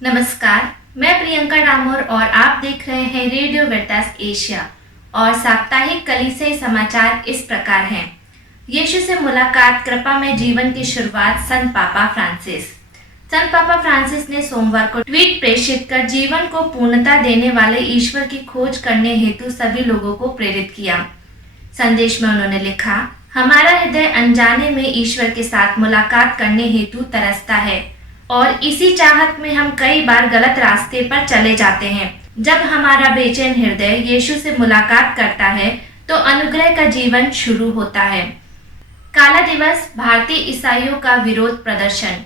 नमस्कार, मैं प्रियंका डामोर और आप देख रहे हैं रेडियो वेरिटास एशिया और साप्ताहिक कलीसियाई समाचार इस प्रकार हैं। यीशु से मुलाकात, कृपा में जीवन की शुरुआत, संत पापा फ्रांसिस। संत पापा फ्रांसिस ने सोमवार को ट्वीट प्रेषित कर जीवन को पूर्णता देने वाले ईश्वर की खोज करने हेतु सभी लोगों को प्रेरित किया। संदेश में उन्होंने लिखा, हमारा हृदय अनजाने में ईश्वर के साथ मुलाकात करने हेतु तरसता है और इसी चाहत में हम कई बार गलत रास्ते पर चले जाते हैं। जब हमारा बेचैन हृदय यीशु से मुलाकात करता है तो अनुग्रह का जीवन शुरू होता है। काला दिवस, भारतीय ईसाइयों का विरोध प्रदर्शन।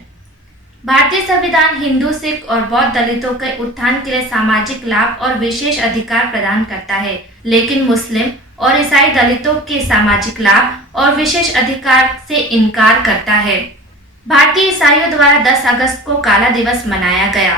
भारतीय संविधान हिंदू, सिख और बौद्ध दलितों के उत्थान के लिए सामाजिक लाभ और विशेष अधिकार प्रदान करता है, लेकिन मुस्लिम और ईसाई दलितों के सामाजिक लाभ और विशेष अधिकार से इनकार करता है। भारतीय ईसाइयों द्वारा 10 अगस्त को काला दिवस मनाया गया।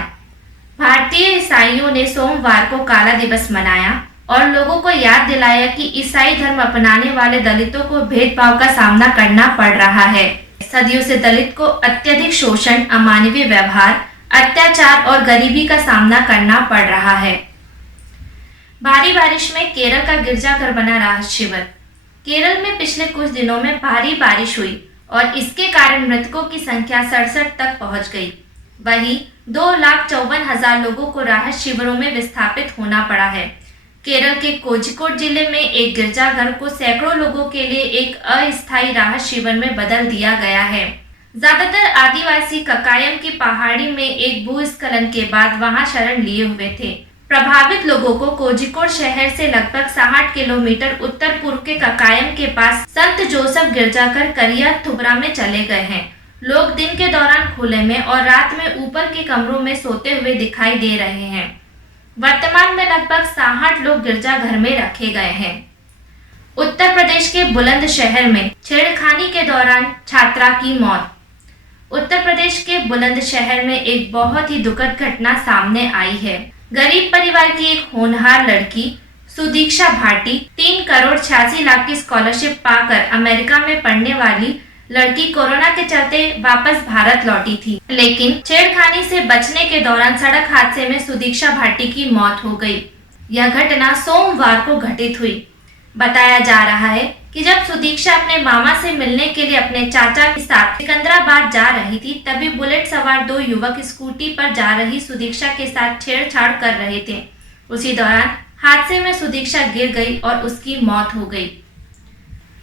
भारतीय ईसाइयों ने सोमवार को काला दिवस मनाया और लोगों को याद दिलाया कि ईसाई धर्म अपनाने वाले दलितों को भेदभाव का सामना करना पड़ रहा है। सदियों से दलित को अत्यधिक शोषण, अमानवीय व्यवहार, अत्याचार और गरीबी का सामना करना पड़ रहा है। भारी बारिश में केरल का गिरजाघर बना राहत शिविर। केरल में पिछले कुछ दिनों में भारी बारिश हुई और इसके कारण मृतकों की संख्या 67 तक पहुंच गई। वहीं 2,54,000 लोगों को राहत शिविरों में विस्थापित होना पड़ा है। केरल के कोझिकोड जिले में एक गिरजाघर को सैकड़ों लोगों के लिए एक अस्थायी राहत शिविर में बदल दिया गया है। ज्यादातर आदिवासी ककायम की पहाड़ी में एक भूस्खलन के बाद वहां शरण लिए हुए थे। प्रभावित लोगों को कोझिकोड शहर से लगभग 60 किलोमीटर उत्तर पूर्व के ककायम के पास संत जोसेफ गिरजाघर करिया थुबरा में चले गए हैं। लोग दिन के दौरान खुले में और रात में ऊपर के कमरों में सोते हुए दिखाई दे रहे हैं। वर्तमान में लगभग 60 लोग गिरजाघर में रखे गए हैं। उत्तर प्रदेश के बुलंदशहर में छेड़खानी के दौरान छात्रा की मौत। उत्तर प्रदेश के बुलंदशहर में एक बहुत ही दुखद घटना सामने आई है। गरीब परिवार की एक होनहार लड़की सुदीक्षा भाटी 3 करोड़ 86 लाख की स्कॉलरशिप पाकर अमेरिका में पढ़ने वाली लड़की कोरोना के चलते वापस भारत लौटी थी, लेकिन छेड़खानी से बचने के दौरान सड़क हादसे में सुदीक्षा भाटी की मौत हो गई। यह घटना सोमवार को घटित हुई। बताया जा रहा है कि जब सुदीक्षा अपने मामा से मिलने के लिए अपने चाचा के साथ सिकंदराबाद जा रही थी, तभी बुलेट सवार 2 युवक स्कूटी पर जा रही सुदीक्षा के साथ छेड़छाड़ कर रहे थे। उसी दौरान हादसे में सुदीक्षा गिर गई और उसकी मौत हो गई।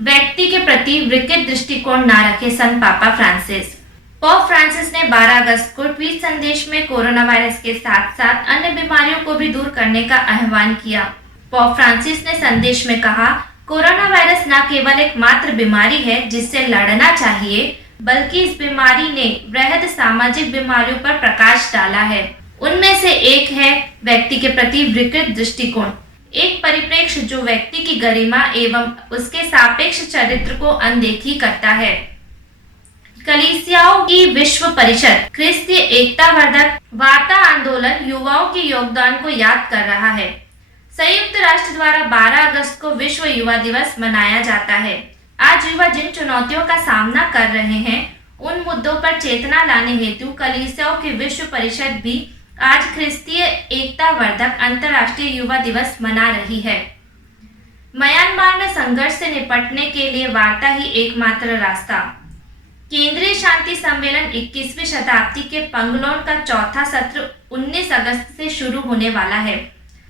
व्यक्ति के प्रति विकृत दृष्टिकोण न रखे संत पापा फ्रांसिस। पोप फ्रांसिस ने 12 अगस्त को ट्वीट संदेश में कोरोना वायरस के साथ साथ अन्य बीमारियों को भी दूर करने का आह्वान किया। पोप फ्रांसिस ने संदेश में कहा, कोरोना वायरस न केवल एक मात्र बीमारी है जिससे लड़ना चाहिए, बल्कि इस बीमारी ने वृहद सामाजिक बीमारियों पर प्रकाश डाला है। उनमें से एक है व्यक्ति के प्रति विकृत दृष्टिकोण, एक परिप्रेक्ष्य जो व्यक्ति की गरिमा एवं उसके सापेक्ष चरित्र को अनदेखी करता है। कलीसियाओं की विश्व परिषद ख्रिस्तीय एकता वर्धक वार्ता आंदोलन युवाओं के योगदान को याद कर रहा है। संयुक्त राष्ट्र द्वारा 12 अगस्त को विश्व युवा दिवस मनाया जाता है। आज युवा जिन चुनौतियों का सामना कर रहे हैं, उन मुद्दों पर चेतना लाने हेतु कलीसियाओं की विश्व परिषद भी आज ख्रिस्तीय एकता वर्धक अंतर्राष्ट्रीय युवा दिवस मना रही है। म्यांमार में संघर्ष से निपटने के लिए वार्ता ही एकमात्र रास्ता। केंद्रीय शांति सम्मेलन 21वीं शताब्दी के पंगलोन का चौथा सत्र 19 अगस्त से शुरू होने वाला है।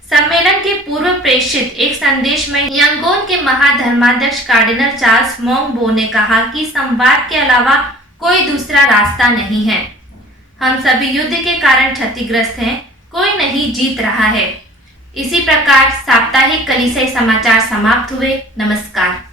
सम्मेलन के पूर्व प्रेषित एक संदेश में यंगोन के महाधर्माध्यक्ष कार्डिनल चार्ल्स मोंगबो ने कहा कि संवाद के अलावा कोई दूसरा रास्ता नहीं है। हम सभी युद्ध के कारण क्षतिग्रस्त हैं, कोई नहीं जीत रहा है। इसी प्रकार साप्ताहिक कलीसियाई समाचार समाप्त हुए। नमस्कार।